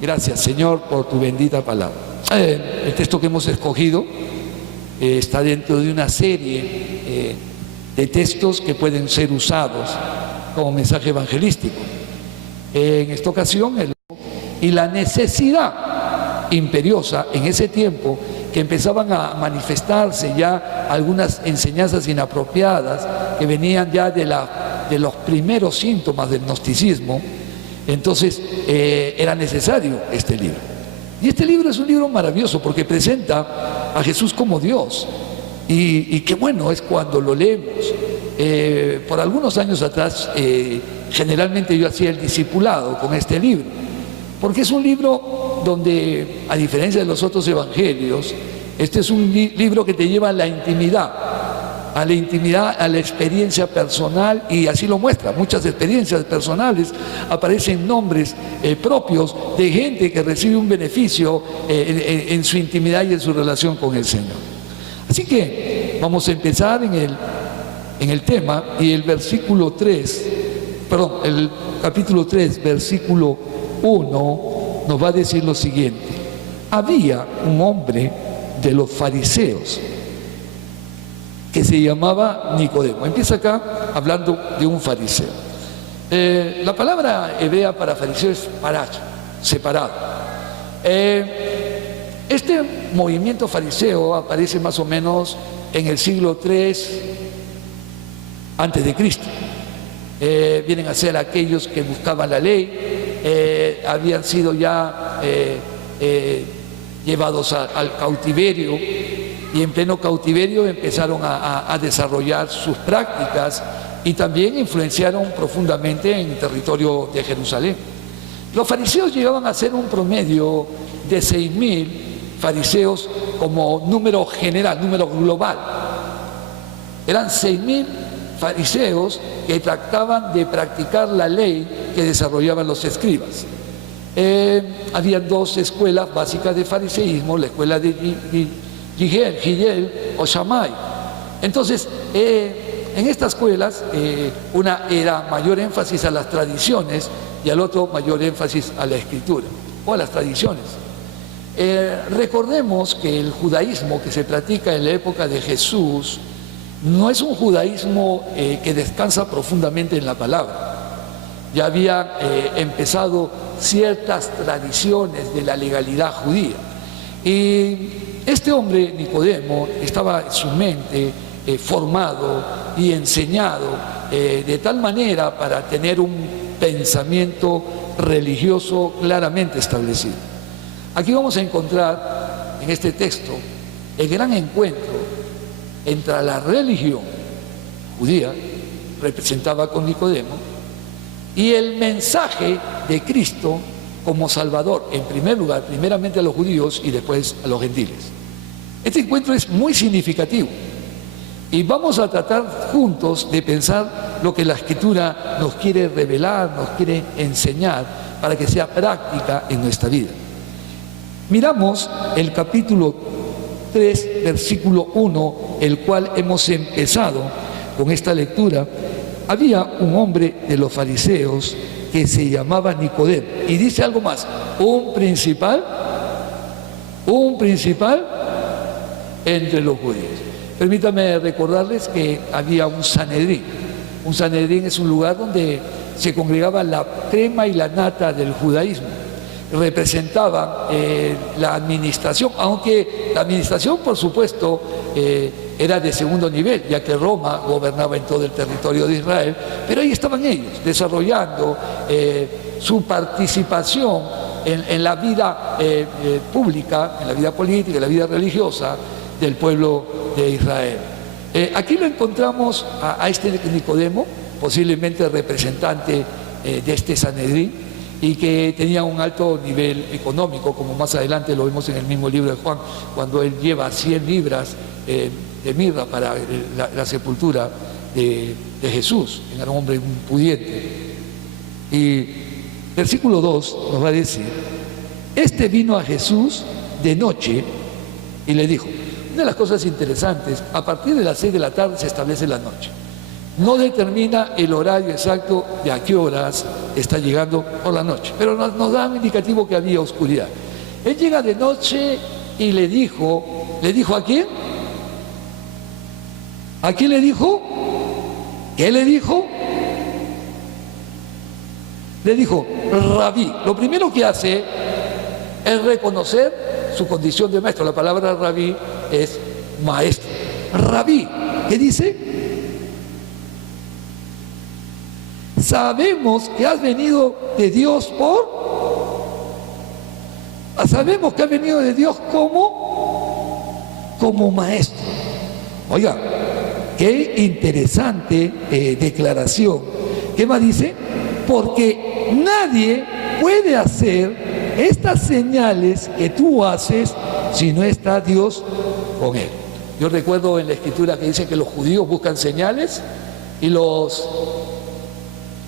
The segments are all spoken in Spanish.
Gracias, Señor, por tu bendita palabra. El texto que hemos escogido está dentro de una serie de textos que pueden ser usados como mensaje evangelístico. En esta ocasión, y la necesidad imperiosa en ese tiempo, que empezaban a manifestarse ya algunas enseñanzas inapropiadas que venían ya de los primeros síntomas del gnosticismo. Entonces era necesario este libro. Y este libro es un libro maravilloso porque presenta a Jesús como Dios. Y qué bueno es cuando lo leemos. Por algunos años atrás, generalmente yo hacía el discipulado con este libro, porque es un libro donde, a diferencia de los otros evangelios, este es un libro que te lleva a la intimidad, a la experiencia personal, y así lo muestra. Muchas experiencias personales, aparecen nombres propios de gente que recibe un beneficio en su intimidad y en su relación con el Señor. Así que vamos a empezar en el tema, y el capítulo 3, versículo 1, nos va a decir lo siguiente: había un hombre de los fariseos que se llamaba Nicodemo. Empieza acá hablando de un fariseo. La palabra hebrea para fariseo es parach, separado. Este movimiento fariseo aparece más o menos en el siglo III antes de Cristo. Vienen a ser aquellos que buscaban la ley, habían sido ya llevados al cautiverio, y en pleno cautiverio empezaron a desarrollar sus prácticas, y también influenciaron profundamente en el territorio de Jerusalén. Los fariseos llegaban a ser un promedio de 6.000 fariseos como número general, número global. Eran 6.000 fariseos que trataban de practicar la ley que desarrollaban los escribas. Había dos escuelas básicas de fariseísmo: la escuela de Hillel o Shammai. Entonces, en estas escuelas, una era mayor énfasis a las tradiciones y al otro mayor énfasis a la escritura o a las tradiciones. Recordemos que el judaísmo que se practica en la época de Jesús no es un judaísmo que descansa profundamente en la palabra. Ya había empezado ciertas tradiciones de la legalidad judía. Y este hombre, Nicodemo, estaba en su mente formado y enseñado de tal manera para tener un pensamiento religioso claramente establecido. Aquí vamos a encontrar en este texto el gran encuentro entre la religión judía, representada con Nicodemo, y el mensaje de Cristo como Salvador, en primer lugar, primeramente a los judíos y después a los gentiles. Este encuentro es muy significativo, y vamos a tratar juntos de pensar lo que la Escritura nos quiere revelar, nos quiere enseñar, para que sea práctica en nuestra vida. Miramos el capítulo 3, versículo 1, el cual hemos empezado con esta lectura. Había un hombre de los fariseos que se llamaba Nicodemo, y dice algo más: un principal entre los judíos. Permítame recordarles que había un Sanedrín. Un Sanedrín es un lugar donde se congregaba la crema y la nata del judaísmo. Representaban la administración, aunque la administración, por supuesto, era de segundo nivel, ya que Roma gobernaba en todo el territorio de Israel, pero ahí estaban ellos, desarrollando su participación en la vida pública, en la vida política, en la vida religiosa del pueblo de Israel. Aquí lo encontramos a este Nicodemo, posiblemente representante de este Sanedrín, y que tenía un alto nivel económico, como más adelante lo vemos en el mismo libro de Juan, cuando él lleva 100 libras de mirra para la sepultura de Jesús. Era un hombre pudiente. Y versículo 2 nos va a decir: este vino a Jesús de noche y le dijo. Una de las cosas interesantes: a partir de las 6 de la tarde se establece la noche. No determina el horario exacto de a qué horas está llegando por la noche, pero nos da un indicativo que había oscuridad. Él llega de noche y le dijo ¿a quién? ¿A quién le dijo? ¿Qué le dijo? Le dijo, Rabí. Lo primero que hace es reconocer su condición de maestro. La palabra Rabí es maestro. Rabí, ¿qué dice? Sabemos que has venido de Dios sabemos que has venido de Dios como maestro. Oiga, qué interesante declaración. ¿Qué más dice? Porque nadie puede hacer estas señales que tú haces si no está Dios con él. Yo recuerdo en la escritura que dice que los judíos buscan señales y los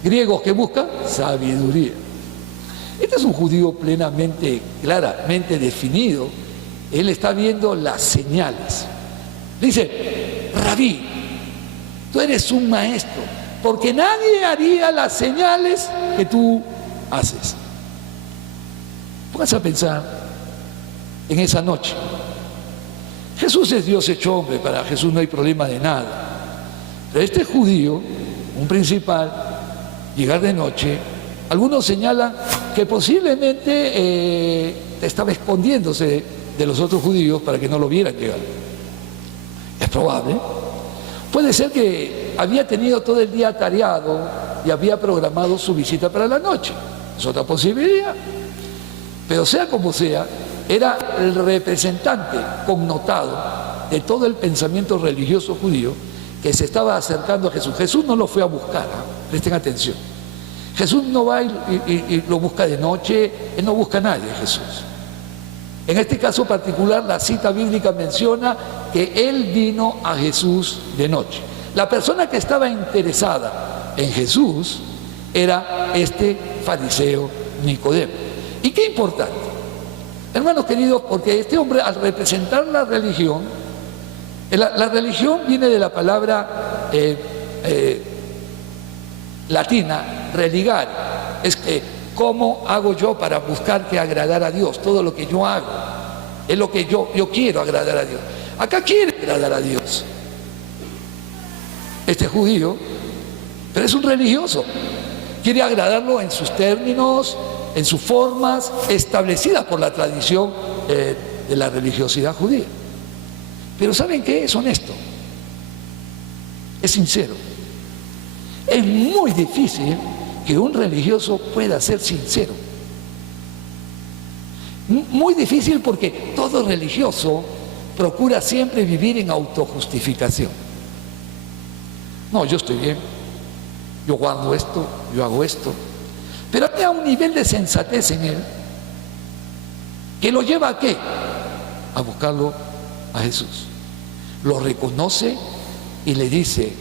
griegos que buscan sabiduría. Este es un judío plenamente, claramente definido. Él está viendo las señales. Dice, Rabí, tú eres un maestro, porque nadie haría las señales que tú haces. Póngase a pensar en esa noche. Jesús es Dios hecho hombre, para Jesús no hay problema de nada. Pero este judío, un principal, llegar de noche, algunos señalan que posiblemente estaba escondiéndose de los otros judíos para que no lo vieran llegar. Es probable. Puede ser que había tenido todo el día atareado y había programado su visita para la noche. Es otra posibilidad. Pero sea como sea, era el representante connotado de todo el pensamiento religioso judío que se estaba acercando a Jesús. Jesús no lo fue a buscar, presten atención. Jesús no va y lo busca de noche, él no busca a nadie, Jesús. En este caso particular, la cita bíblica menciona que él vino a Jesús de noche. La persona que estaba interesada en Jesús era este fariseo Nicodemo. ¿Y qué importante? Hermanos queridos, porque este hombre, al representar la religión viene de la palabra latina, religare, es que ¿cómo hago yo para buscar que agradar a Dios? Todo lo que yo hago es lo que yo quiero agradar a Dios. Acá quiere agradar a Dios este judío, pero es un religioso, quiere agradarlo en sus términos, en sus formas establecidas por la tradición de la religiosidad judía. Pero ¿saben qué? Es honesto, es sincero. Es muy difícil que un religioso pueda ser sincero. Muy difícil, porque todo religioso procura siempre vivir en autojustificación. No, yo estoy bien, yo guardo esto, yo hago esto. Pero había un nivel de sensatez en él que lo lleva ¿a qué? A buscarlo a Jesús. Lo reconoce y le dice,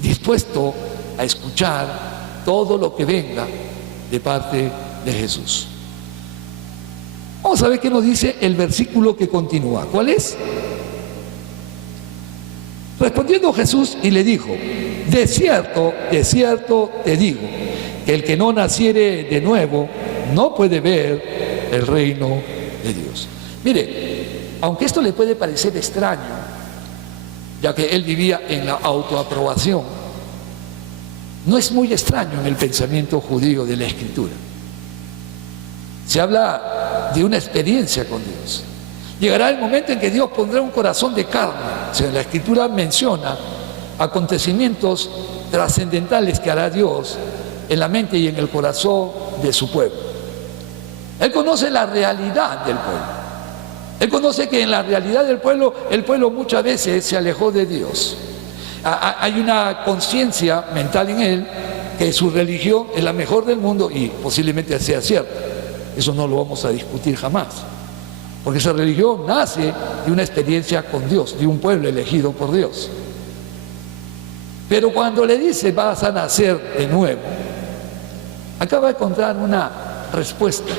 dispuesto a escuchar todo lo que venga de parte de Jesús. Vamos a ver qué nos dice el versículo que continúa. ¿Cuál es? Respondiendo Jesús y le dijo, de cierto te digo, que el que no naciere de nuevo no puede ver el reino de Dios. Mire, aunque esto le puede parecer extraño, ya que él vivía en la autoaprobación, no es muy extraño en el pensamiento judío de la Escritura. Se habla de una experiencia con Dios. Llegará el momento en que Dios pondrá un corazón de carne. O sea, la Escritura menciona acontecimientos trascendentales que hará Dios en la mente y en el corazón de su pueblo. Él conoce la realidad del pueblo. Él conoce que en la realidad del pueblo, el pueblo muchas veces se alejó de Dios. Hay una conciencia mental en él que su religión es la mejor del mundo, y posiblemente sea cierto. Eso no lo vamos a discutir jamás, porque esa religión nace de una experiencia con Dios, de un pueblo elegido por Dios. Pero cuando le dice vas a nacer de nuevo, acaba de encontrar una respuesta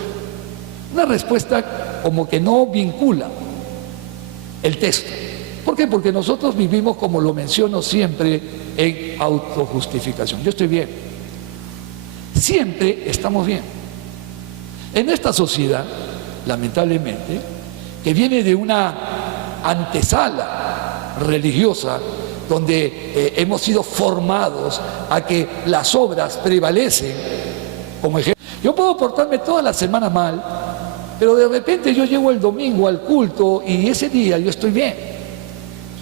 como que no vincula el texto. ¿Por qué? Porque nosotros vivimos, como lo menciono siempre, en autojustificación. Yo estoy bien. Siempre estamos bien. En esta sociedad, lamentablemente, que viene de una antesala religiosa, donde hemos sido formados a que las obras prevalecen como ejemplo. Yo puedo portarme toda la semana mal, pero de repente yo llego el domingo al culto y ese día yo estoy bien.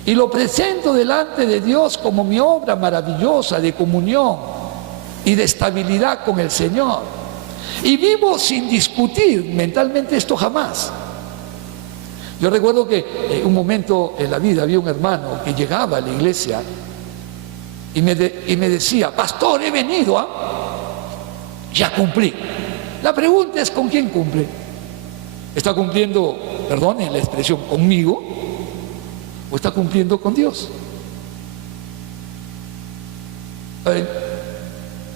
Y lo presento delante de Dios como mi obra maravillosa de comunión y de estabilidad con el Señor. Y vivo sin discutir mentalmente esto jamás. Yo recuerdo que en un momento en la vida había un hermano que llegaba a la iglesia y me decía: pastor, he venido, ya cumplí. La pregunta es: ¿con quién cumple? ¿Está cumpliendo, perdonen la expresión, conmigo? ¿O está cumpliendo con Dios?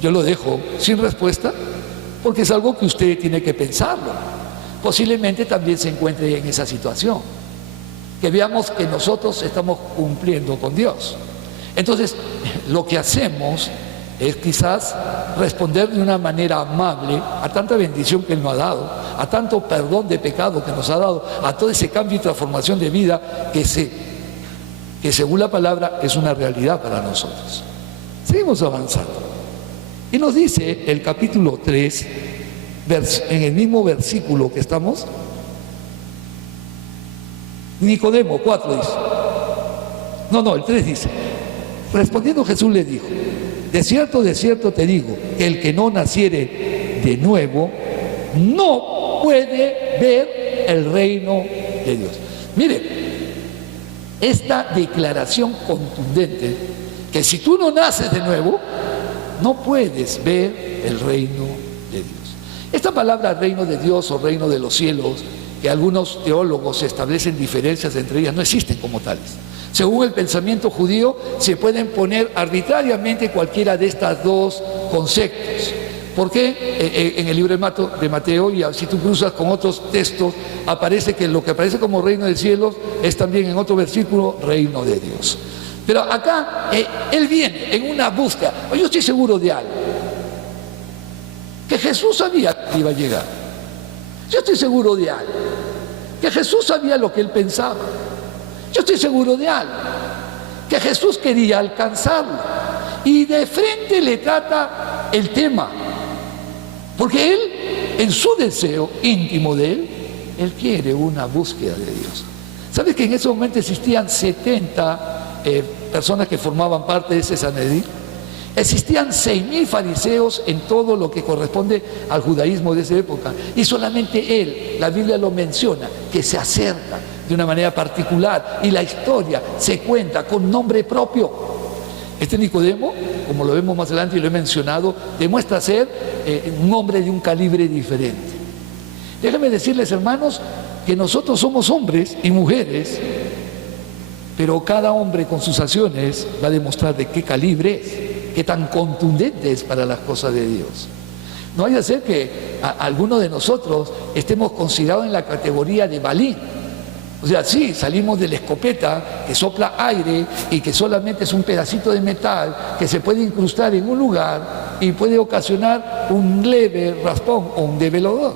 Yo lo dejo sin respuesta porque es algo que usted tiene que pensarlo. Posiblemente también se encuentre en esa situación, que veamos que nosotros estamos cumpliendo con Dios. Entonces, lo que hacemos es quizás responder de una manera amable a tanta bendición que Él nos ha dado, a tanto perdón de pecado que nos ha dado, a todo ese cambio y transformación de vida que según la palabra es una realidad para nosotros. Seguimos avanzando. Y nos dice el capítulo 3, en el mismo versículo que estamos, Nicodemo 4 dice, el 3 dice: respondiendo Jesús le dijo: de cierto te digo, que el que no naciere de nuevo no puede ver el reino de Dios. Mire, esta declaración contundente, que si tú no naces de nuevo, no puedes ver el reino de Dios. Esta palabra reino de Dios o reino de los cielos, que algunos teólogos establecen diferencias entre ellas, no existen como tales. Según el pensamiento judío, se pueden poner arbitrariamente cualquiera de estas dos conceptos. ¿Por qué? En el libro de Mateo, y si tú cruzas con otros textos, aparece que lo que aparece como reino del cielo es también en otro versículo reino de Dios. Pero acá él viene en una búsqueda. Yo estoy seguro de algo, que Jesús sabía que iba a llegar. Yo estoy seguro de algo, que Jesús sabía lo que él pensaba. Yo estoy seguro de algo, que Jesús quería alcanzarlo, y de frente le trata el tema, porque él, en su deseo íntimo de él quiere una búsqueda de Dios. ¿Sabes que en ese momento existían 70 personas que formaban parte de ese Sanedrín? Existían 6.000 fariseos en todo lo que corresponde al judaísmo de esa época, y solamente él, la Biblia lo menciona, que se acerca de una manera particular, y la historia se cuenta con nombre propio. Este Nicodemo, como lo vemos más adelante y lo he mencionado, demuestra ser un hombre de un calibre diferente. Déjenme decirles, hermanos, que nosotros somos hombres y mujeres, pero cada hombre con sus acciones va a demostrar de qué calibre es, qué tan contundente es para las cosas de Dios. No vaya a ser que alguno de nosotros estemos considerados en la categoría de balín. O sea, sí, salimos de la escopeta que sopla aire y que solamente es un pedacito de metal que se puede incrustar en un lugar y puede ocasionar un leve raspón o un develador.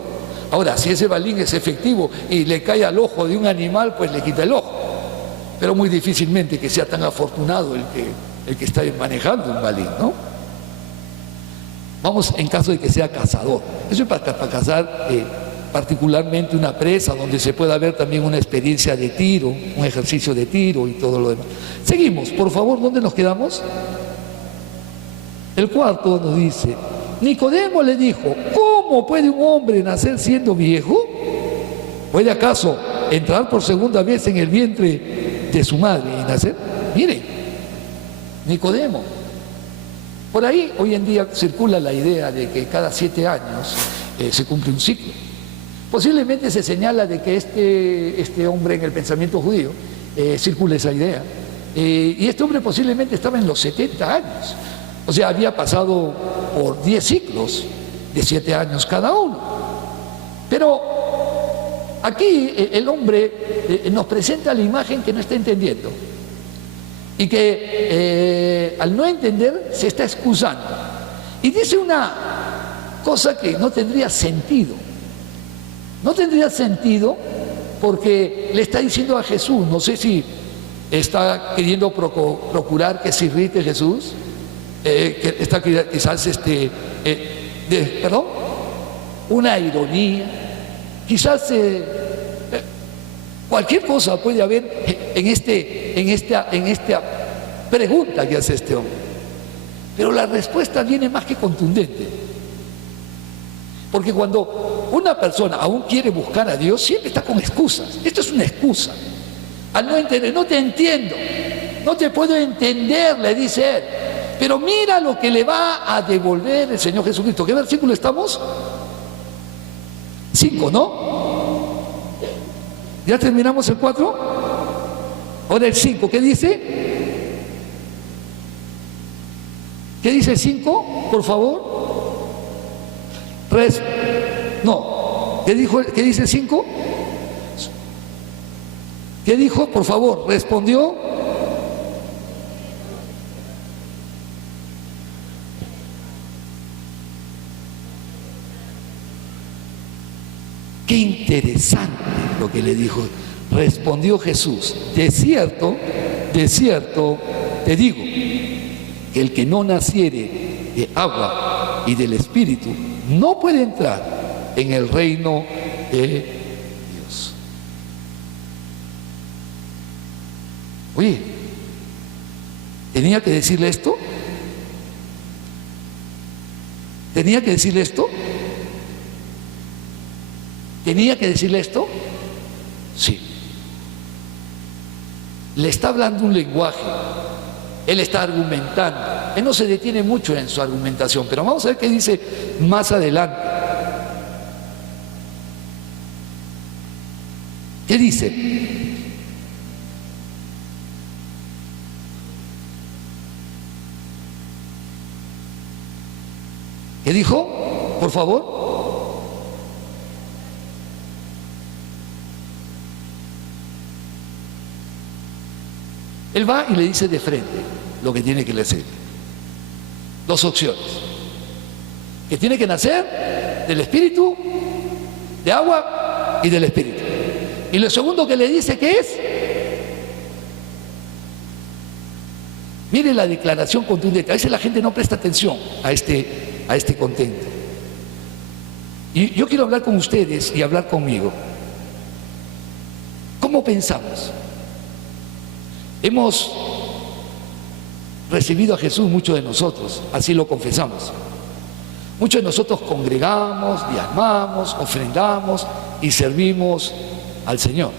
Ahora, si ese balín es efectivo y le cae al ojo de un animal, pues le quita el ojo. Pero muy difícilmente que sea tan afortunado el que está manejando un balín, ¿no? Vamos, en caso de que sea cazador. Eso es para cazar particularmente una presa, donde se pueda ver también una experiencia de tiro, un ejercicio de tiro y todo lo demás. Seguimos, por favor, ¿dónde nos quedamos? El cuarto nos dice: Nicodemo le dijo: ¿cómo puede un hombre nacer siendo viejo? ¿Puede acaso entrar por segunda vez en el vientre de su madre y nacer? Miren, Nicodemo. Por ahí hoy en día circula la idea de que cada 7 años se cumple un ciclo. Posiblemente se señala de que este hombre en el pensamiento judío circula esa idea. Y este hombre posiblemente estaba en los 70 años. O sea, había pasado por 10 ciclos de 7 años cada uno. Pero aquí el hombre nos presenta la imagen que no está entendiendo. y que al no entender se está excusando. Y dice una cosa que no tendría sentido. No tendría sentido porque le está diciendo a Jesús, no sé si está queriendo procurar que se irrite Jesús, que está quizás una ironía, quizás cualquier cosa puede haber en esta pregunta que hace este hombre. Pero la respuesta viene más que contundente. Porque cuando una persona aún quiere buscar a Dios, siempre está con excusas. Esto es una excusa. Al no entender, no te entiendo, no te puedo entender, le dice él. Pero mira lo que le va a devolver el Señor Jesucristo. ¿Qué versículo estamos? 5, ¿no? ¿Ya terminamos el 4? Ahora el 5, ¿qué dice? ¿Qué dice el 5? Por favor. No. ¿Qué dice el 5? ¿Qué dijo? Por favor, respondió. Qué interesante lo que le dijo. Respondió Jesús: de cierto te digo, que el que no naciere de agua y del Espíritu no puede entrar en el reino de Dios. Oye, ¿tenía que decirle esto? ¿Tenía que decirle esto? ¿Tenía que decirle esto? Sí. Le está hablando un lenguaje. Él está argumentando. Él no se detiene mucho en su argumentación, pero vamos a ver qué dice más adelante. ¿Qué dice? ¿Qué dijo? Por favor. Él va y le dice de frente lo que tiene que hacer. Dos opciones. Que tiene que nacer del Espíritu, de agua y del Espíritu. Y lo segundo que le dice que es, mire la declaración contundente. A veces la gente no presta atención a este contento. Y yo quiero hablar con ustedes y hablar conmigo. ¿Cómo pensamos? Hemos recibido a Jesús, muchos de nosotros, así lo confesamos. Muchos de nosotros congregamos, diezmamos, ofrendamos y servimos al Señor.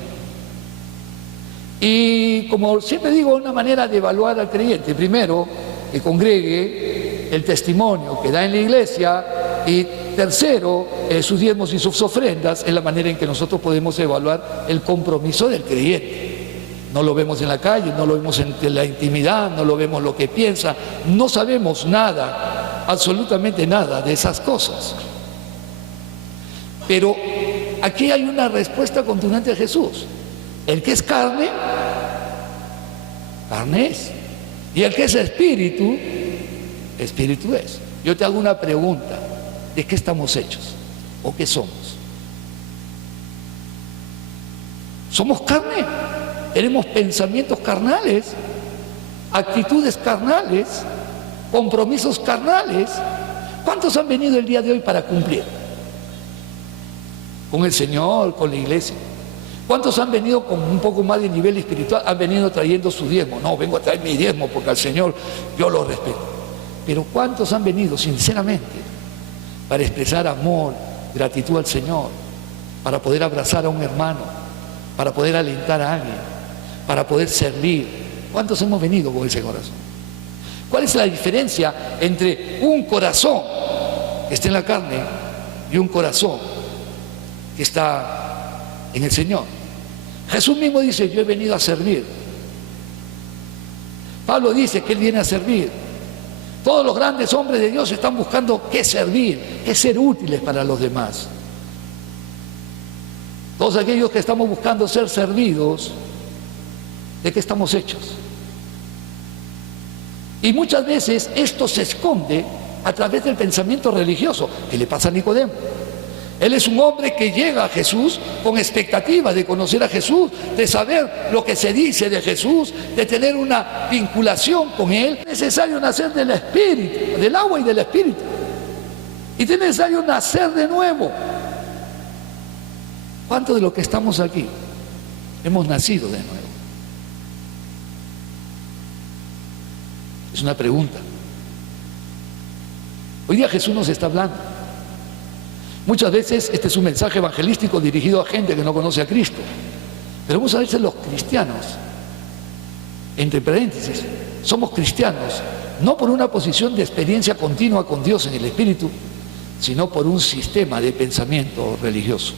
Y como siempre digo, una manera de evaluar al creyente, primero, que congregue, el testimonio que da en la iglesia, y tercero, sus diezmos y sus ofrendas, es la manera en que nosotros podemos evaluar el compromiso del creyente. No lo vemos en la calle, no lo vemos en la intimidad, no lo vemos lo que piensa, no sabemos nada, absolutamente nada de esas cosas. Pero aquí hay una respuesta contundente de Jesús. El que es carne, carne es. Y el que es espíritu, espíritu es. Yo te hago una pregunta: ¿de qué estamos hechos? ¿O qué somos? ¿Somos carne? Tenemos pensamientos carnales, actitudes carnales, compromisos carnales. ¿Cuántos han venido el día de hoy para cumplir? Con el Señor, con la iglesia. ¿Cuántos han venido con un poco más de nivel espiritual? Han venido trayendo su diezmo. No, vengo a traer mi diezmo porque al Señor yo lo respeto. Pero ¿cuántos han venido sinceramente para expresar amor, gratitud al Señor, para poder abrazar a un hermano, para poder alentar a alguien, para poder servir? ¿Cuántos hemos venido con ese corazón? ¿Cuál es la diferencia entre un corazón que está en la carne y un corazón que está en el Señor? Jesús mismo dice: yo he venido a servir. Pablo dice que él viene a servir. Todos los grandes hombres de Dios están buscando qué servir, qué ser útiles para los demás. Todos aquellos que estamos buscando ser servidos, ¿de qué estamos hechos? Y muchas veces esto se esconde a través del pensamiento religioso. ¿Qué le pasa a Nicodemo? Él es un hombre que llega a Jesús con expectativas de conocer a Jesús, de saber lo que se dice de Jesús, de tener una vinculación con Él. Es necesario nacer del Espíritu, del agua y del Espíritu. Y es necesario nacer de nuevo. ¿Cuántos de los que estamos aquí hemos nacido de nuevo? Es una pregunta. Hoy día Jesús nos está hablando. Muchas veces este es un mensaje evangelístico dirigido a gente que no conoce a Cristo. Pero muchas veces los cristianos, entre paréntesis, somos cristianos no por una posición de experiencia continua con Dios en el Espíritu, sino por un sistema de pensamiento religioso.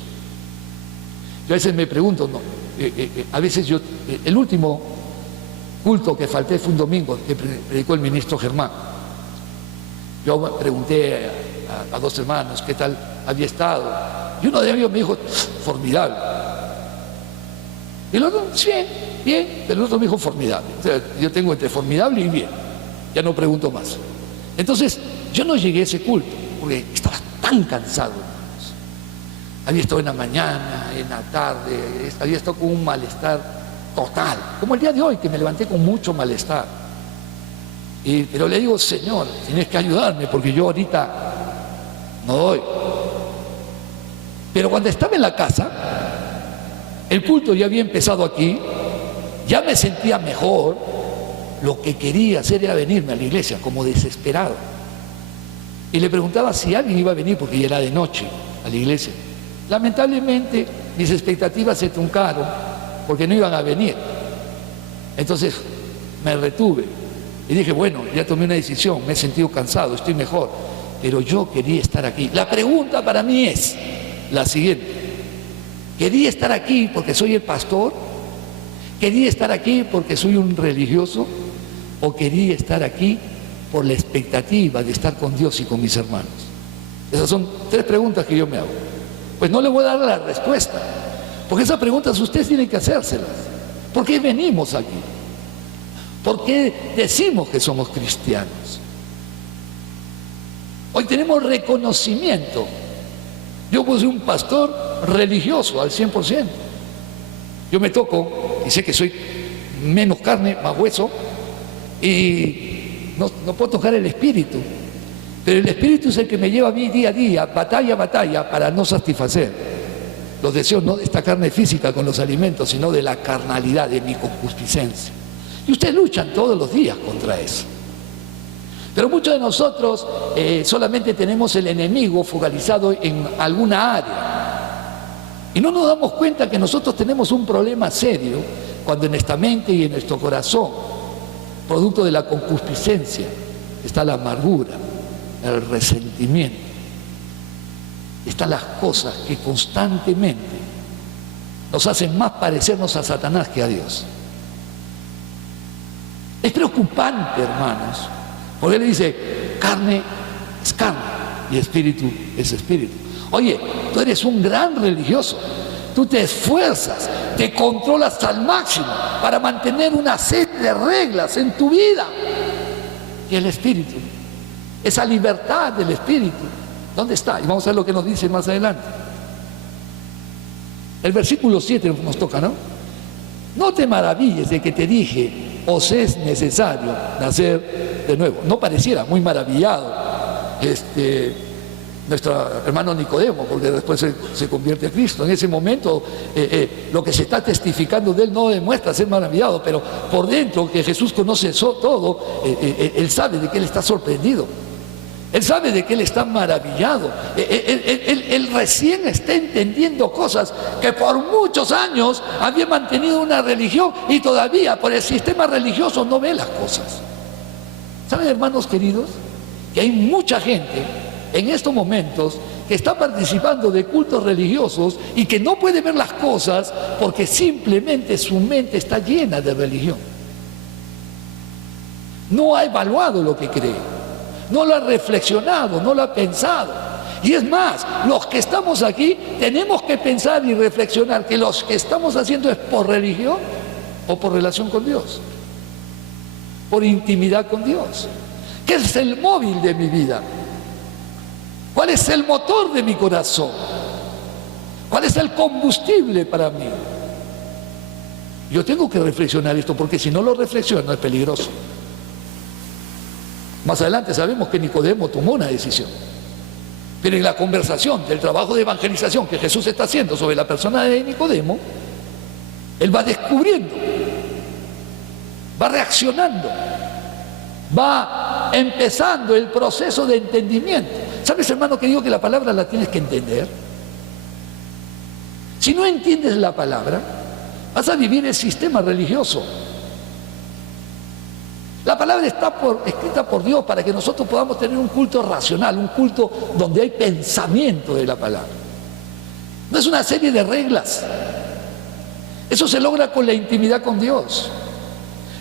Yo a veces me pregunto, a veces yo, el último culto que falté fue un domingo que predicó el ministro Germán. Yo pregunté a dos hermanos qué tal había estado, y uno de ellos me dijo, formidable. Y el otro, sí, bien, pero el otro me dijo formidable. O sea, yo tengo entre formidable y bien, ya no pregunto más. Entonces, yo no llegué a ese culto, porque estaba tan cansado. Había estado en la mañana, en la tarde, había estado con un malestar total, como el día de hoy, que me levanté con mucho malestar. Pero le digo, Señor, tienes que ayudarme, porque yo ahorita no doy. Pero cuando estaba en la casa, el culto ya había empezado aquí, ya me sentía mejor. Lo que quería hacer era venirme a la iglesia, como desesperado. Y le preguntaba si alguien iba a venir, porque ya era de noche, a la iglesia. Lamentablemente, mis expectativas se truncaron, porque no iban a venir. Entonces, me retuve. Y dije, bueno, ya tomé una decisión, me he sentido cansado, estoy mejor. Pero yo quería estar aquí. La pregunta para mí es la siguiente. ¿Quería estar aquí porque soy el pastor? ¿Quería estar aquí porque soy un religioso? ¿O quería estar aquí por la expectativa de estar con Dios y con mis hermanos? Esas son tres preguntas que yo me hago. Pues no le voy a dar la respuesta, porque esas preguntas ustedes tienen que hacérselas. ¿Por qué venimos aquí? ¿Por qué decimos que somos cristianos? Hoy tenemos reconocimiento. Yo pues soy un pastor religioso al 100%. Yo me toco y sé que soy menos carne, más hueso, y no puedo tocar el espíritu. Pero el espíritu es el que me lleva a mí día a día, batalla a batalla, para no satisfacer los deseos, no de esta carne física con los alimentos, sino de la carnalidad, de mi concupiscencia. Y ustedes luchan todos los días contra eso. Pero muchos de nosotros solamente tenemos el enemigo focalizado en alguna área. Y no nos damos cuenta que nosotros tenemos un problema serio cuando en nuestra mente y en nuestro corazón, producto de la concupiscencia, está la amargura, el resentimiento. Están las cosas que constantemente nos hacen más parecernos a Satanás que a Dios. Es preocupante, hermanos, porque él dice, carne es carne y espíritu es espíritu. Oye, tú eres un gran religioso, tú te esfuerzas, te controlas al máximo para mantener una serie de reglas en tu vida. Y el espíritu, esa libertad del espíritu, ¿dónde está? Y vamos a ver lo que nos dice más adelante. El versículo 7 nos toca, ¿no? No te maravilles de que te dije, os es necesario nacer de nuevo. No pareciera muy maravillado nuestro hermano Nicodemo, porque después se convierte a Cristo. En ese momento lo que se está testificando de él no demuestra ser maravillado, pero por dentro, que Jesús conoce todo, él sabe de que él está sorprendido. Él sabe de que él está maravillado. Él recién está entendiendo cosas que por muchos años había mantenido una religión y todavía por el sistema religioso no ve las cosas. ¿Saben, hermanos queridos? Que hay mucha gente en estos momentos que está participando de cultos religiosos y que no puede ver las cosas porque simplemente su mente está llena de religión. No ha evaluado lo que cree. No lo ha reflexionado, no lo ha pensado. Y es más, los que estamos aquí tenemos que pensar y reflexionar que los que estamos haciendo es por religión o por relación con Dios. por intimidad con Dios. ¿Qué es el móvil de mi vida? ¿Cuál es el motor de mi corazón? ¿Cuál es el combustible para mí? Yo tengo que reflexionar esto, porque si no lo reflexiono es peligroso. Más adelante sabemos que Nicodemo tomó una decisión. Pero en la conversación del trabajo de evangelización que Jesús está haciendo sobre la persona de Nicodemo, él va descubriendo, va reaccionando, va empezando el proceso de entendimiento. ¿Sabes, hermano, que digo que la palabra la tienes que entender? Si no entiendes la palabra, vas a vivir el sistema religioso. La palabra está escrita por Dios para que nosotros podamos tener un culto racional, un culto donde hay pensamiento de la palabra. No es una serie de reglas. Eso se logra con la intimidad con Dios.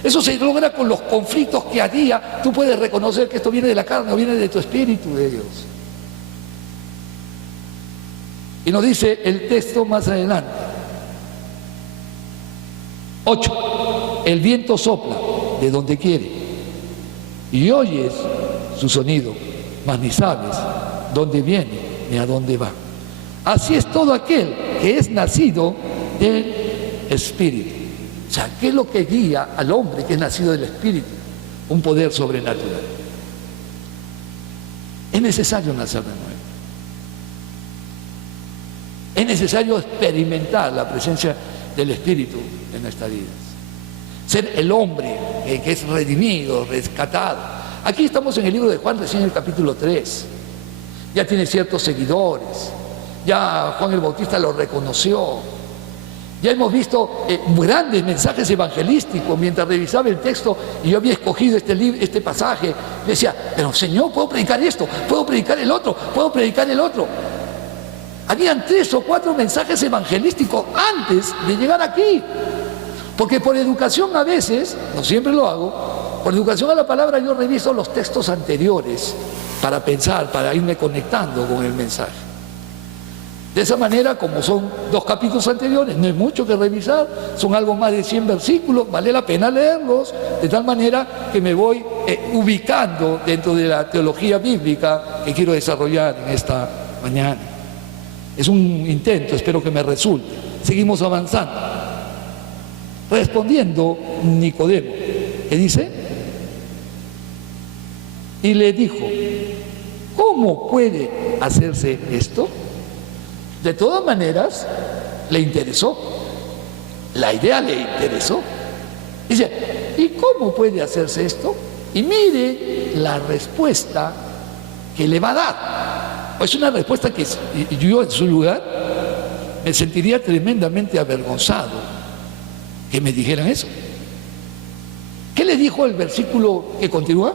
Eso se logra con los conflictos que a día tú puedes reconocer que esto viene de la carne o viene de tu espíritu de Dios. Y nos dice el texto más adelante. 8. El viento sopla de donde quiere y oyes su sonido, mas ni sabes dónde viene ni a dónde va. Así es todo aquel que es nacido del Espíritu. O sea, ¿qué es lo que guía al hombre que es nacido del Espíritu? Un poder sobrenatural. Es necesario nacer de nuevo. Es necesario experimentar la presencia del Espíritu en nuestras vidas. Ser el hombre que es redimido, rescatado. Aquí estamos en el libro de Juan, recién en el capítulo 3. Ya tiene ciertos seguidores. Ya Juan el Bautista lo reconoció. Ya hemos visto grandes mensajes evangelísticos. Mientras revisaba el texto y yo había escogido este pasaje, decía, pero Señor, ¿puedo predicar esto? ¿Puedo predicar el otro? ¿Puedo predicar el otro? Habían 3 o 4 mensajes evangelísticos antes de llegar aquí. Porque por educación a veces, no siempre lo hago, por educación a la palabra yo reviso los textos anteriores para pensar, para irme conectando con el mensaje. De esa manera, como son 2 capítulos anteriores, no hay mucho que revisar, son algo más de 100 versículos, vale la pena leerlos, de tal manera que me voy ubicando dentro de la teología bíblica que quiero desarrollar en esta mañana. Es un intento, espero que me resulte. Seguimos avanzando. Respondiendo Nicodemo, ¿qué dice? Y le dijo, ¿cómo puede hacerse esto? De todas maneras, le interesó. La idea le interesó. Dice, ¿y cómo puede hacerse esto? Y mire la respuesta que le va a dar. Es una respuesta que yo en su lugar me sentiría tremendamente avergonzado que me dijeran eso. ¿Qué le dijo el versículo que continúa?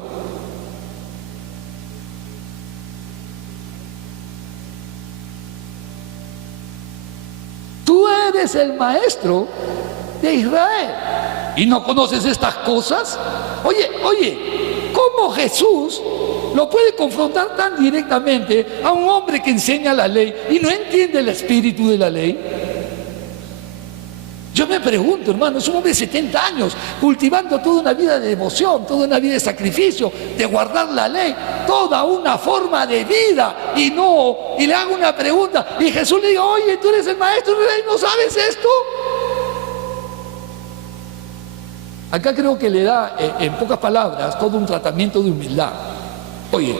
Tú eres el maestro de Israel y no conoces estas cosas. Oye, ¿cómo Jesús lo puede confrontar tan directamente a un hombre que enseña la ley y no entiende el espíritu de la ley? Yo me pregunto, hermano, es un hombre de 70 años cultivando toda una vida de devoción, toda una vida de sacrificio, de guardar la ley, toda una forma de vida, y le hago una pregunta y Jesús le diga, oye, tú eres el maestro de la ley, ¿no sabes esto? Acá creo que le da, en pocas palabras, todo un tratamiento de humildad. Oye,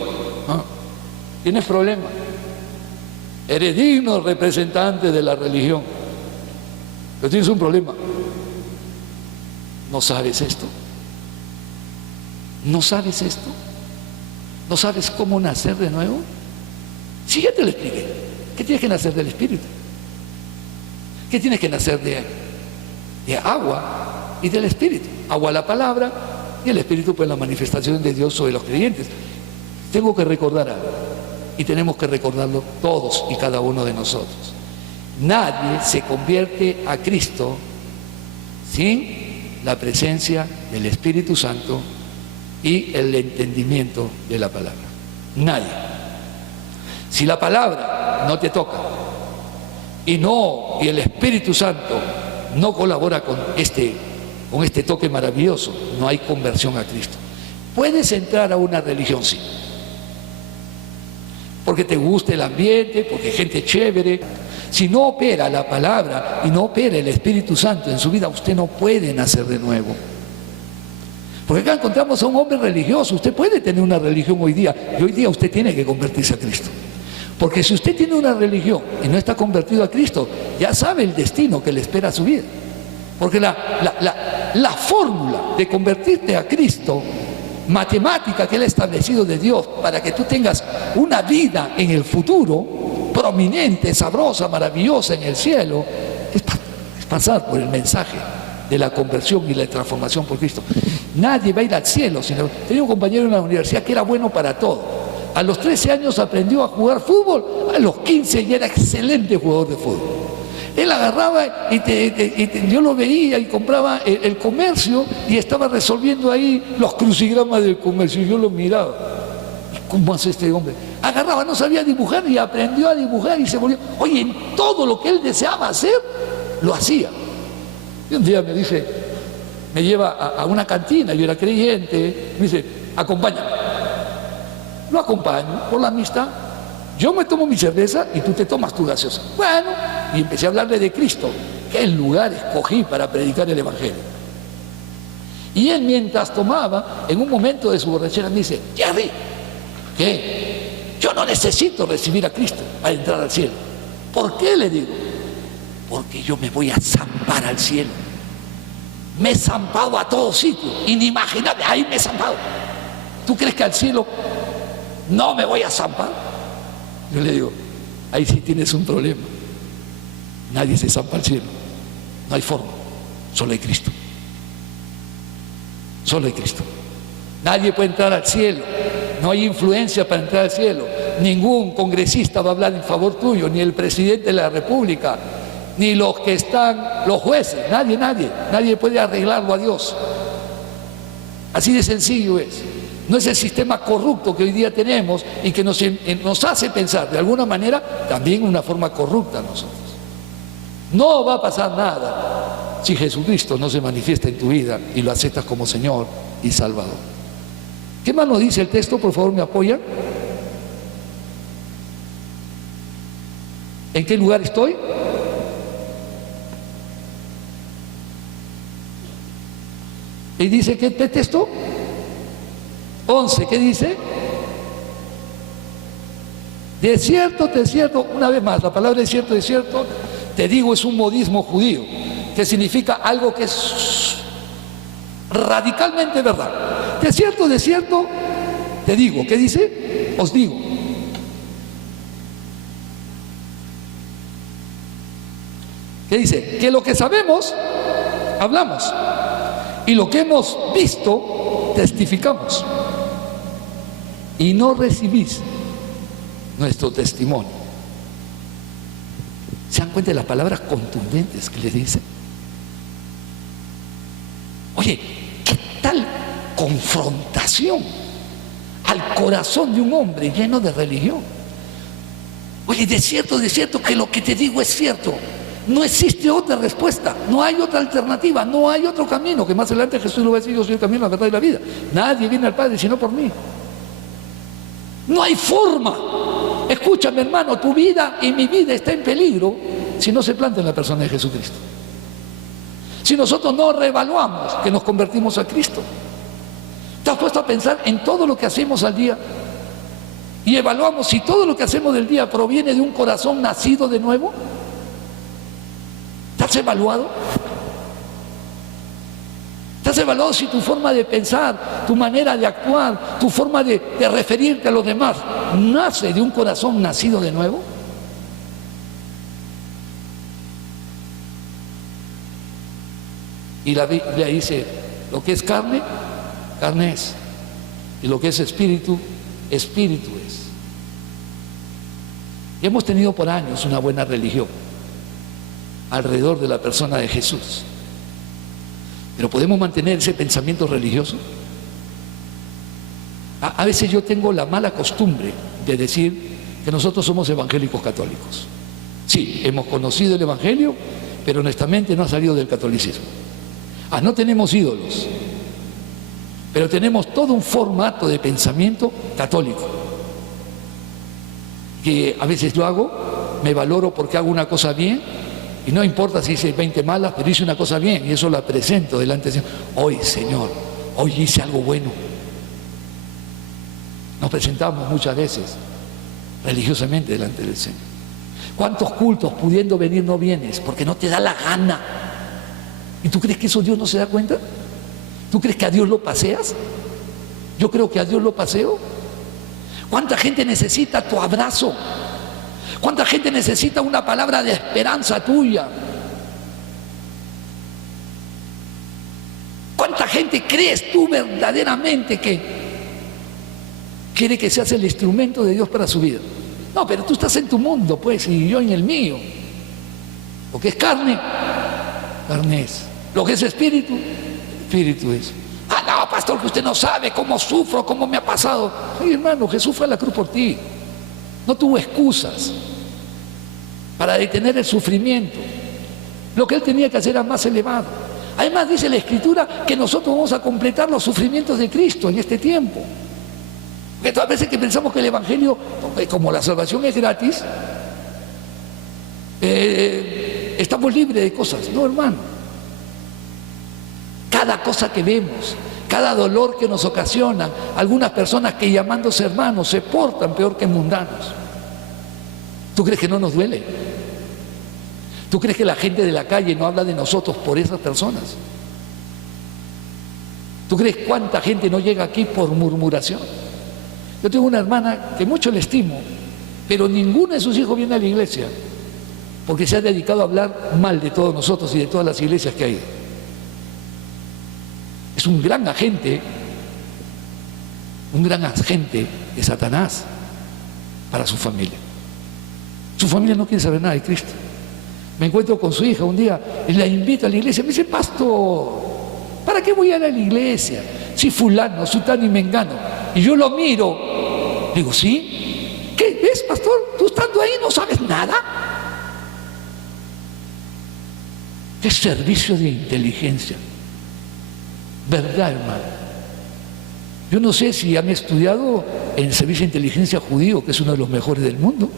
¿tienes problema? Eres digno representante de la religión, pero tienes un problema. ¿No sabes esto? ¿No sabes esto? ¿No sabes cómo nacer de nuevo? Sí, ya te lo expliqué. ¿Qué tienes que nacer del Espíritu? ¿Qué tienes que nacer de agua y del Espíritu? Agua la palabra y el Espíritu pues la manifestación de Dios sobre los creyentes. Tengo que recordar algo y tenemos que recordarlo todos y cada uno de nosotros. Nadie se convierte a Cristo sin la presencia del Espíritu Santo y el entendimiento de la palabra. Nadie. Si la palabra no te toca y el Espíritu Santo no colabora con este con este toque maravilloso, no hay conversión a Cristo. Puedes entrar a una religión, sí, porque te gusta el ambiente, porque hay gente chévere. Si no opera la palabra y no opera el Espíritu Santo en su vida, usted no puede nacer de nuevo. Porque acá encontramos a un hombre religioso. Usted puede tener una religión hoy día, y hoy día usted tiene que convertirse a Cristo. Porque si usted tiene una religión y no está convertido a Cristo, ya sabe el destino que le espera a su vida. Porque la fórmula de convertirte a Cristo, matemática que Él ha establecido de Dios para que tú tengas una vida en el futuro, prominente, sabrosa, maravillosa en el cielo, es pasar por el mensaje de la conversión y la transformación por Cristo. Nadie va a ir al cielo. Tenía un compañero en la universidad que era bueno para todo. A los 13 años aprendió a jugar fútbol, a los 15 ya era excelente jugador de fútbol. Él agarraba y yo lo veía y compraba el comercio y estaba resolviendo ahí los crucigramas del comercio y yo lo miraba. ¿Cómo hace este hombre? Agarraba, no sabía dibujar y aprendió a dibujar y se volvió. Oye, en todo lo que él deseaba hacer, lo hacía. Y un día me dice, me lleva a una cantina, yo era creyente, me dice, acompáñame. Lo acompaño por la amistad. Yo me tomo mi cerveza y tú te tomas tu gaseosa. Bueno, y empecé a hablarle de Cristo, que el lugar escogí para predicar el Evangelio. Y él, mientras tomaba, en un momento de su borrachera me dice, Jerry, ¿qué? Yo no necesito recibir a Cristo para entrar al cielo. ¿Por qué? Le digo. Porque yo me voy a zampar al cielo. Me he zampado a todo sitio, inimaginable, ahí me he zampado. ¿Tú crees que al cielo no me voy a zampar? Yo le digo, ahí sí tienes un problema. Nadie se zampa al cielo. No hay forma. Solo hay Cristo. Solo hay Cristo. Nadie puede entrar al cielo. No hay influencia para entrar al cielo. Ningún congresista va a hablar en favor tuyo, ni el presidente de la República, ni los que están, los jueces. Nadie puede arreglarlo a Dios. Así de sencillo es. No es el sistema corrupto que hoy día tenemos y que nos hace pensar de alguna manera también una forma corrupta a nosotros. No va a pasar nada si Jesucristo no se manifiesta en tu vida y lo aceptas como Señor y Salvador. ¿Qué más nos dice el texto? Por favor, ¿me apoyan? ¿En qué lugar estoy? Y dice, ¿qué texto? 11, ¿qué dice? De cierto, una vez más, la palabra de cierto, te digo, es un modismo judío, que significa algo que es radicalmente verdad. De cierto, te digo, ¿qué dice? Os digo. ¿Qué dice? Que lo que sabemos, hablamos, y lo que hemos visto, testificamos. Y no recibís nuestro testimonio. ¿Se dan cuenta de las palabras contundentes que le dicen? Oye, ¿qué tal confrontación al corazón de un hombre lleno de religión? Oye, de cierto que lo que te digo es cierto. No existe otra respuesta, no hay otra alternativa, no hay otro camino, que más adelante Jesús lo va a decir, yo soy el camino, la verdad y la vida. Nadie viene al Padre sino por mí. No hay forma. Escúchame, hermano, tu vida y mi vida está en peligro si no se planta en la persona de Jesucristo. Si nosotros no reevaluamos que nos convertimos a Cristo. ¿Te has puesto a pensar en todo lo que hacemos al día? Y evaluamos si todo lo que hacemos del día proviene de un corazón nacido de nuevo. ¿Te has evaluado? ¿Te has evaluado si tu forma de pensar, tu manera de actuar, tu forma de referirte a los demás nace de un corazón nacido de nuevo? Y la Biblia dice, lo que es carne, carne es. Y lo que es espíritu, espíritu es. Y hemos tenido por años una buena religión alrededor de la persona de Jesús. Pero ¿podemos mantener ese pensamiento religioso? A veces yo tengo la mala costumbre de decir que nosotros somos evangélicos católicos. Sí, hemos conocido el Evangelio, pero honestamente no ha salido del catolicismo. No tenemos ídolos, pero tenemos todo un formato de pensamiento católico, que a veces lo hago, me valoro porque hago una cosa bien, y no importa si hice 20 malas, pero hice una cosa bien, y eso la presento delante del Señor. Hoy, Señor, hoy hice algo bueno. Nos presentamos muchas veces religiosamente delante del Señor. ¿Cuántos cultos pudiendo venir no vienes? Porque no te da la gana. ¿Y tú crees que eso Dios no se da cuenta? ¿Tú crees que a Dios lo paseas? Yo creo que a Dios lo paseo. ¿Cuánta gente necesita tu abrazo? ¿Cuánta gente necesita una palabra de esperanza tuya? ¿Cuánta gente crees tú verdaderamente que quiere que seas el instrumento de Dios para su vida? No, pero tú estás en tu mundo, pues, y yo en el mío. Lo que es carne, carne es. Lo que es espíritu, espíritu es. No, pastor, que usted no sabe cómo sufro, cómo me ha pasado. Ay, hermano, Jesús fue a la cruz por ti. No tuvo excusas para detener el sufrimiento. Lo que él tenía que hacer era más elevado. Además dice la Escritura que nosotros vamos a completar los sufrimientos de Cristo en este tiempo. Porque todas veces que pensamos que el Evangelio, como la salvación es gratis, estamos libres de cosas. No, hermano. Cada cosa que vemos, cada dolor que nos ocasiona, algunas personas que llamándose hermanos se portan peor que mundanos. ¿Tú crees que no nos duele? ¿Tú crees que la gente de la calle no habla de nosotros por esas personas? ¿Tú crees cuánta gente no llega aquí por murmuración? Yo tengo una hermana que mucho le estimo, pero ninguno de sus hijos viene a la iglesia porque se ha dedicado a hablar mal de todos nosotros y de todas las iglesias que hay. Es un gran agente de Satanás para su familia. Su familia no quiere saber nada de Cristo. Me encuentro con su hija un día y la invito a la iglesia. Me dice, pastor, ¿para qué voy a ir a la iglesia? Si fulano, sutano y mengano. Y yo lo miro. Digo, ¿sí? ¿Qué ves, pastor? Tú estando ahí no sabes nada. ¿Qué servicio de inteligencia? ¿Verdad, hermano? Yo no sé si han estudiado en el servicio de inteligencia judío, que es uno de los mejores del mundo.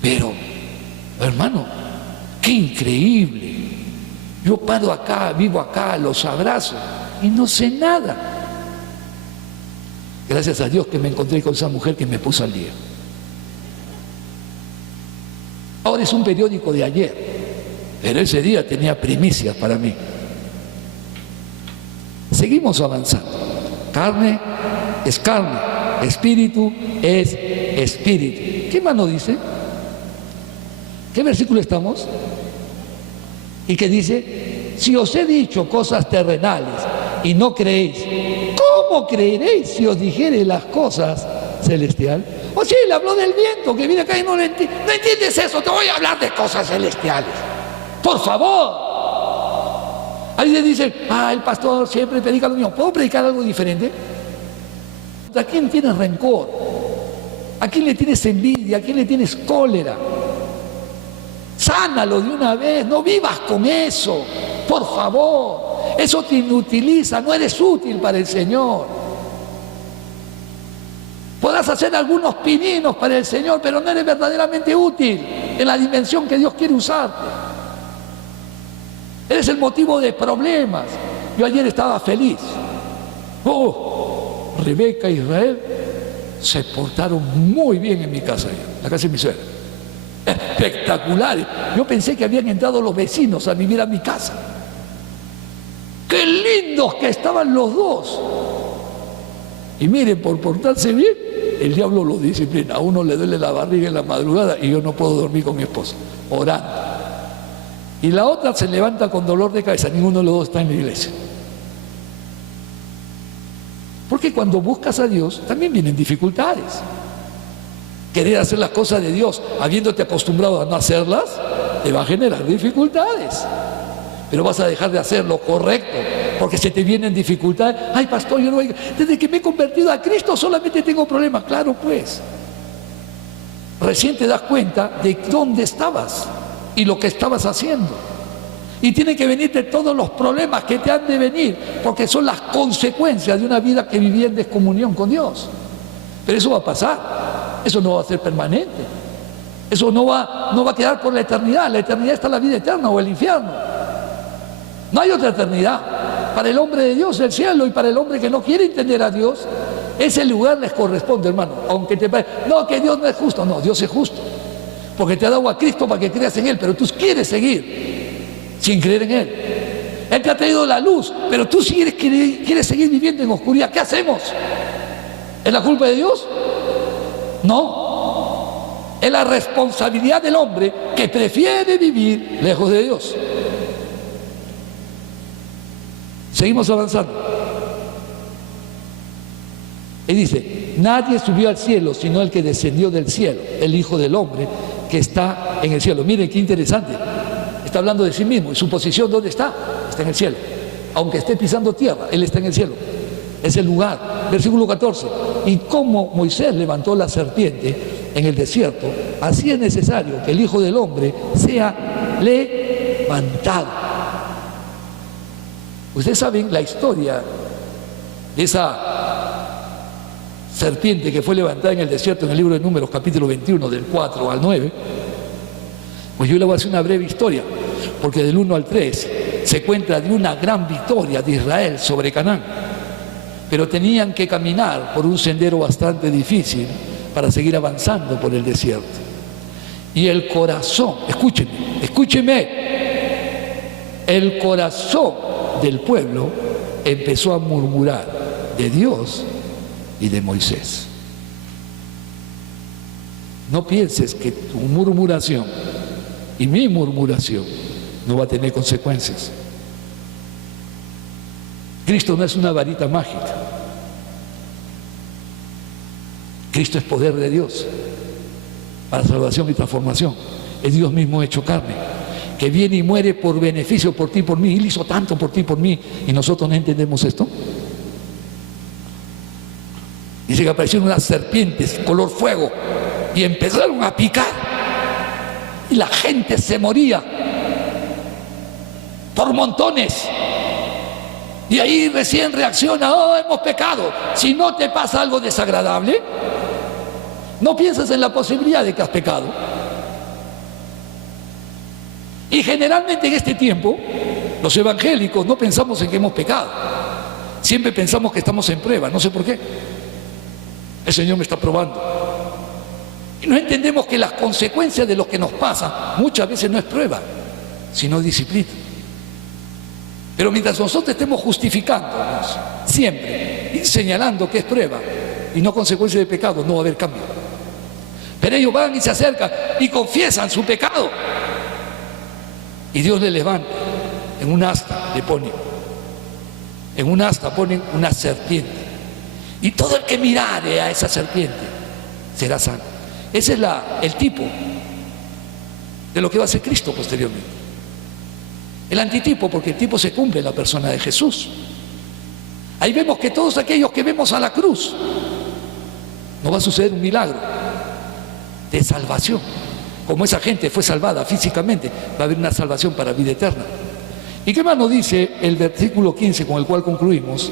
Pero, hermano, qué increíble. Yo paro acá, vivo acá, los abrazo y no sé nada. Gracias a Dios que me encontré con esa mujer que me puso al día. Ahora es un periódico de ayer, pero ese día tenía primicias para mí. Seguimos avanzando. Carne es carne, espíritu es espíritu. ¿Qué más nos dice? ¿Qué versículo estamos? Y que dice, si os he dicho cosas terrenales y no creéis, ¿cómo creeréis si os dijere las cosas celestiales? O sea, él habló del viento que viene acá y no entiendes eso, te voy a hablar de cosas celestiales. Por favor. Alguien dice, el pastor siempre predica lo mismo. ¿Puedo predicar algo diferente? ¿A quién tienes rencor? ¿A quién le tienes envidia? ¿A quién le tienes cólera? Sánalo de una vez, no vivas con eso, por favor. Eso te inutiliza, no eres útil para el Señor. Podrás hacer algunos pininos para el Señor, pero no eres verdaderamente útil en la dimensión que Dios quiere usarte. Eres el motivo de problemas. Yo ayer estaba feliz. Rebeca e Israel se portaron muy bien en mi casa, la casa de mi suegra. Espectaculares. Yo pensé que habían entrado los vecinos a vivir a mi casa. ¡Qué lindos que estaban los dos! Y miren, por portarse bien, el diablo los disciplina. A uno le duele la barriga en la madrugada y yo no puedo dormir con mi esposa, orando. Y la otra se levanta con dolor de cabeza. Ninguno de los dos está en la iglesia. Porque cuando buscas a Dios, también vienen dificultades. Querer hacer las cosas de Dios, habiéndote acostumbrado a no hacerlas, te va a generar dificultades. Pero vas a dejar de hacer lo correcto, porque se te vienen dificultades. Ay, pastor, yo no voy... Desde que me he convertido a Cristo solamente tengo problemas. Claro, pues. Recién te das cuenta de dónde estabas y lo que estabas haciendo. Y tienen que venirte todos los problemas que te han de venir, porque son las consecuencias de una vida que vivía en descomunión con Dios. Pero eso va a pasar, eso no va a ser permanente, eso no va a quedar por la eternidad. La eternidad está en la vida eterna o el infierno. No hay otra eternidad. Para el hombre de Dios, el cielo, y para el hombre que no quiere entender a Dios, ese lugar les corresponde, hermano. Aunque te parezca, no, que Dios no es justo. No, Dios es justo, porque te ha dado a Cristo para que creas en Él, pero tú quieres seguir sin creer en Él. Él te ha traído la luz, pero tú quieres seguir viviendo en oscuridad. ¿Qué hacemos? ¿Es la culpa de Dios? No. Es la responsabilidad del hombre que prefiere vivir lejos de Dios. Seguimos avanzando. Y dice, nadie subió al cielo sino el que descendió del cielo, el Hijo del Hombre que está en el cielo. Miren qué interesante. Está hablando de sí mismo. ¿Y su posición dónde está? Está en el cielo. Aunque esté pisando tierra, Él está en el cielo. Es el lugar. Versículo 14. Y como Moisés levantó la serpiente en el desierto, así es necesario que el Hijo del Hombre sea levantado. Ustedes saben la historia de esa serpiente que fue levantada en el desierto en el libro de Números, capítulo 21, del 4 al 9. Pues yo le voy a hacer una breve historia, porque del 1 al 3 se cuenta de una gran victoria de Israel sobre Canaán. Pero tenían que caminar por un sendero bastante difícil para seguir avanzando por el desierto. Y el corazón, escúcheme, el corazón del pueblo empezó a murmurar de Dios y de Moisés. No pienses que tu murmuración y mi murmuración no va a tener consecuencias. Cristo no es una varita mágica. Cristo es poder de Dios para salvación y transformación. Es Dios mismo hecho carne, que viene y muere por beneficio, por ti y por mí. Él hizo tanto por ti y por mí, y nosotros no entendemos esto. Dice que aparecieron unas serpientes color fuego y empezaron a picar. Y la gente se moría por montones. Y ahí recién reacciona, oh, hemos pecado. Si no te pasa algo desagradable, no piensas en la posibilidad de que has pecado. Y generalmente en este tiempo, los evangélicos no pensamos en que hemos pecado. Siempre pensamos que estamos en prueba, no sé por qué. El Señor me está probando. Y no entendemos que las consecuencias de lo que nos pasa muchas veces no es prueba, sino disciplina. Pero mientras nosotros estemos justificándonos siempre y señalando que es prueba y no consecuencia de pecado, no va a haber cambio. Pero ellos van y se acercan y confiesan su pecado, y Dios les levanta. En un asta le ponen, en un asta ponen una serpiente, y todo el que mirare a esa serpiente será sano. Ese es el tipo de lo que va a ser Cristo posteriormente. El antitipo, porque el tipo se cumple en la persona de Jesús. Ahí vemos que todos aquellos que vemos a la cruz, no va a suceder un milagro de salvación. Como esa gente fue salvada físicamente, va a haber una salvación para vida eterna. ¿Y qué más nos dice el versículo 15 con el cual concluimos?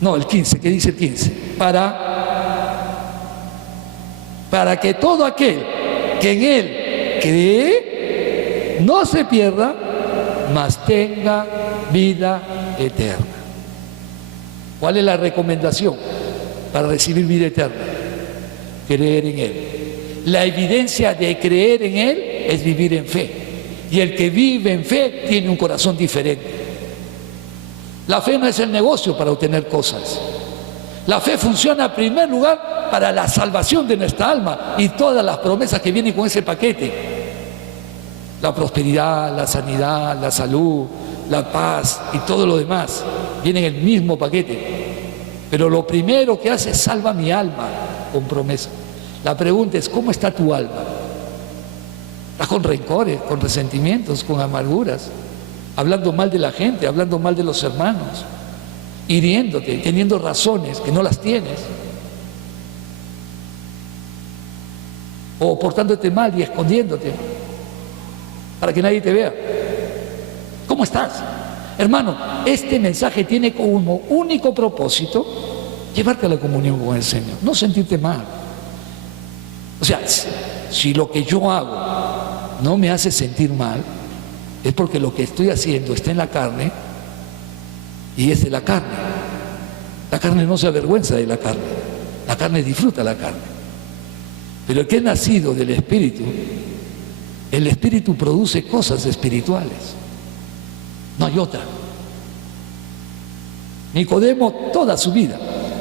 No, el 15, ¿qué dice el 15? Para que todo aquel que en Él cree no se pierda, mas tenga vida eterna. ¿Cuál es la recomendación para recibir vida eterna? Creer en Él. La evidencia de creer en Él es vivir en fe. Y el que vive en fe tiene un corazón diferente. La fe no es el negocio para obtener cosas. La fe funciona en primer lugar para la salvación de nuestra alma y todas las promesas que vienen con ese paquete. La prosperidad, la sanidad, la salud, la paz y todo lo demás viene en el mismo paquete. Pero lo primero que hace es salva mi alma con promesa. La pregunta es, ¿cómo está tu alma? ¿Estás con rencores, con resentimientos, con amarguras? Hablando mal de la gente, hablando mal de los hermanos, hiriéndote, teniendo razones que no las tienes. o portándote mal y escondiéndote para que nadie te vea. ¿Cómo estás? Hermano, este mensaje tiene como único propósito llevarte a la comunión con el Señor, no sentirte mal. O sea, si lo que yo hago no me hace sentir mal, es porque lo que estoy haciendo está en la carne y es de la carne. La carne no se avergüenza de la carne disfruta la carne. Pero el que es nacido del Espíritu, el Espíritu produce cosas espirituales. No hay otra. Nicodemo toda su vida,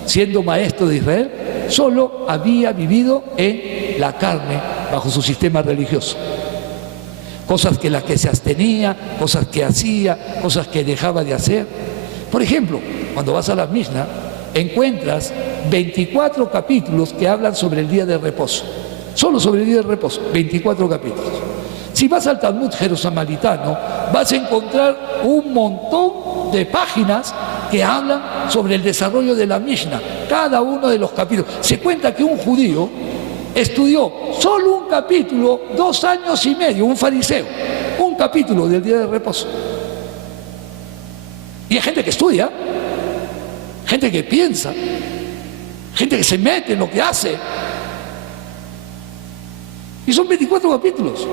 siendo maestro de Israel, solo había vivido en la carne bajo su sistema religioso. Cosas que las que se abstenía, cosas que hacía, cosas que dejaba de hacer. Por ejemplo, cuando vas a la Mishnah, encuentras 24 capítulos que hablan sobre el día de reposo. Solo sobre el día de reposo, 24 capítulos. Si vas al Talmud Jerusamelitano, vas a encontrar un montón de páginas que hablan sobre el desarrollo de la Mishnah, cada uno de los capítulos. Se cuenta que un judío estudió solo un capítulo, 2 años y medio, un fariseo, un capítulo del día de reposo. Y hay gente que estudia, gente que piensa, gente que se mete en lo que hace. Y son 24 capítulos.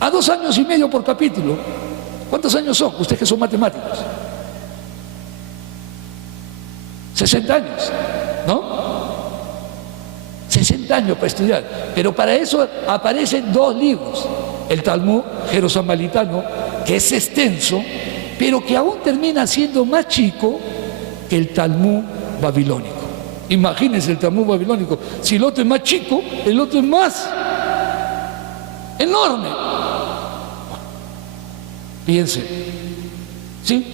A 2 años y medio por capítulo. ¿Cuántos años son? Ustedes que son matemáticos. 60 años, ¿no? 60 años para estudiar. Pero para eso aparecen 2 libros. El Talmud Jerusamelitano, que es extenso, pero que aún termina siendo más chico que el Talmud babilónico. Imagínense el Talmud babilónico. Si el otro es más chico, el otro es más enorme. Bueno, piensen. ¿Sí?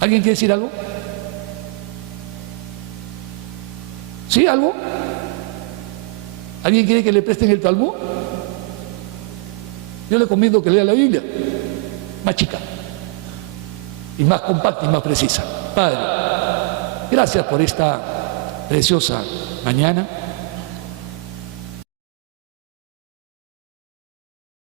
¿Alguien quiere decir algo? ¿Sí? ¿Algo? ¿Alguien quiere que le presten el Talmud? Yo le recomiendo que lea la Biblia. Más chica. Y más compacta y más precisa. Padre, gracias por esta preciosa mañana.